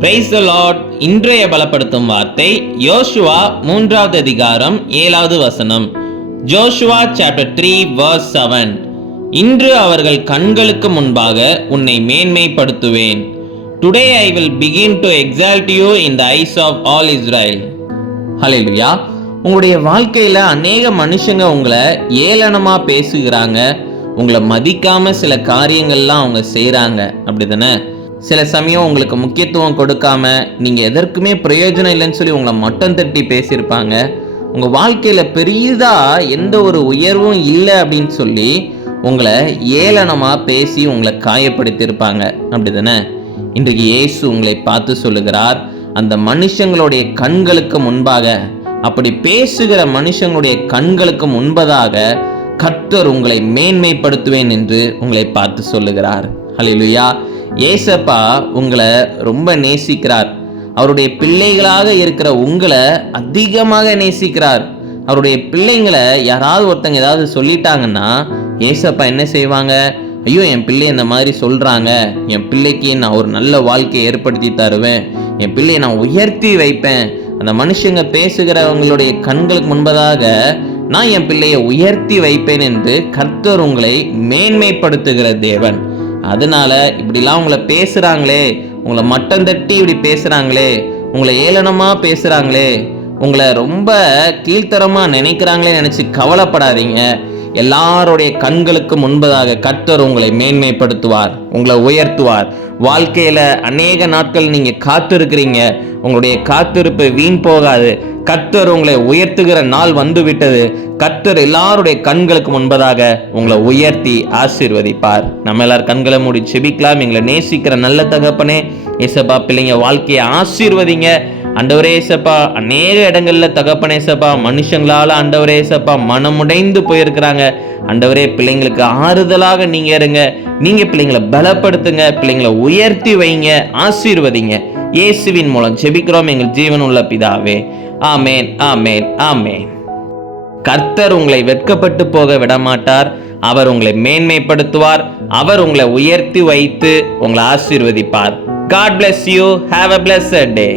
Praise the Lord. இன்றைய பலப்படுத்தும் வார்த்தை யோசுவா 3வது அதிகாரம் 7வது வசனம். Joshua chapter 3 verse 7. இன்று அவர்கள் கண்களுக்கு முன்பாக உன்னை மேன்மைப்படுத்துவேன். Today I will begin to exalt you in the eyes of all Israel. ஹல்லேலூயா. உங்களுடைய வாழ்க்கையில அநேக மனுஷங்க உங்களை ஏளனமா பேசுகிறாங்க, உங்களை மதிக்காம சில காரியங்கள்லாம் அவங்க செய்றாங்க, அப்படிதானே? சில சமயம் உங்களுக்கு முக்கியத்துவம் கொடுக்காம நீங்க எதற்குமே பிரயோஜனம் இல்லைன்னு சொல்லி உங்களை மட்டம் தட்டி பேசியிருப்பாங்க. உங்க வாழ்க்கையில பெரியதா எந்த ஒரு உயர்வும் இல்லை அப்படின்னு சொல்லி உங்களை ஏளனமா பேசி உங்களை காயப்படுத்தியிருப்பாங்க, அப்படிதானே? இன்றைக்கு இயேசு உங்களை பார்த்து சொல்லுகிறார், அந்த மனுஷங்களுடைய கண்களுக்கு முன்பாக, அப்படி பேசுகிற மனுஷங்களுடைய கண்களுக்கு முன்பதாக கர்த்தர் உங்களை மேன்மைப்படுத்துவேன் என்று உங்களை பார்த்து சொல்லுகிறார். ஹல்லேலூயா. ஏசப்பா உங்களை ரொம்ப நேசிக்கிறார். அவருடைய பிள்ளைகளாக இருக்கிற உங்களை அதிகமாக நேசிக்கிறார். அவருடைய பிள்ளைங்களை யாராவது ஒருத்தங்க ஏதாவது சொல்லிட்டாங்கன்னா ஏசப்பா என்ன செய்வாங்க? ஐயோ, என் பிள்ளை இந்த மாதிரி சொல்றாங்க, என் பிள்ளைக்கு நான் ஒரு நல்ல வாழ்க்கையை ஏற்படுத்தி தருவேன், என் பிள்ளையை நான் உயர்த்தி வைப்பேன். அந்த மனுஷங்க பேசுகிறவங்களுடைய கண்களுக்கு முன்பதாக நான் என் பிள்ளையை உயர்த்தி வைப்பேன் என்று கர்த்தர் உங்களை மேன்மைப்படுத்துகிற தேவன். அதனால இப்படிலாம் உங்களை பேசுறாங்களே, உங்களை மட்டம் தட்டி இப்படி பேசுறாங்களே, உங்களை ஏளனமா பேசுறாங்களே, உங்களை ரொம்ப கீழ்த்தரமா நினைக்கிறாங்களே நினைச்சு கவலைப்படாதீங்க. எல்லாருடைய கண்களுக்கு முன்பதாக கர்த்தர் உங்களை மேன்மைப்படுத்துவார், உங்களை உயர்த்துவார். வாழ்க்கையில அநேக நாட்கள் நீங்க காத்திருக்கிறீங்க, உங்களுடைய காத்திருப்பு வீண் போகாது. கர்த்தர் உங்களை உயர்த்துகிற நாள் வந்து விட்டது. கர்த்தர் எல்லாருடைய கண்களுக்கு முன்பதாக உங்களை உயர்த்தி ஆசீர்வதிப்பார். நம்ம எல்லாரும் கண்களை மூடி செபிக்கலாம். எங்களை நேசிக்கிற நல்ல தகப்பனே, ஏசப்பா பிள்ளைங்க வாழ்க்கையை ஆசீர்வதிங்க. ஆண்டவரே ஏசப்பா, அநேக இடங்கள்ல தகப்பனே ஏசப்பா மனுஷங்களால ஆண்டவரே ஏசப்பா மனமுடைந்து போயிருக்கிறாங்க. ஆண்டவரே பிள்ளைங்களுக்கு ஆறுதலாக நீங்க இருங்க, நீங்க பிள்ளைங்களை பலப்படுத்துங்க, பிள்ளைங்களை உயர்த்தி வைங்க, ஆசீர்வதிங்க. இயேசுவின் மூலம் ஜெபிக்கிறோம் எங்கள் ஜீவனுள்ள பிதாவே. ஆமேன், ஆமேன், ஆமேன். கர்த்தர் உங்களை வெட்கப்பட்டு போக விடமாட்டார். அவர் உங்களை மேன்மைப்படுத்துவார். அவர் உங்களை உயர்த்தி வைத்து உங்களை ஆசீர்வதிப்பார். God bless you. Have a blessed day.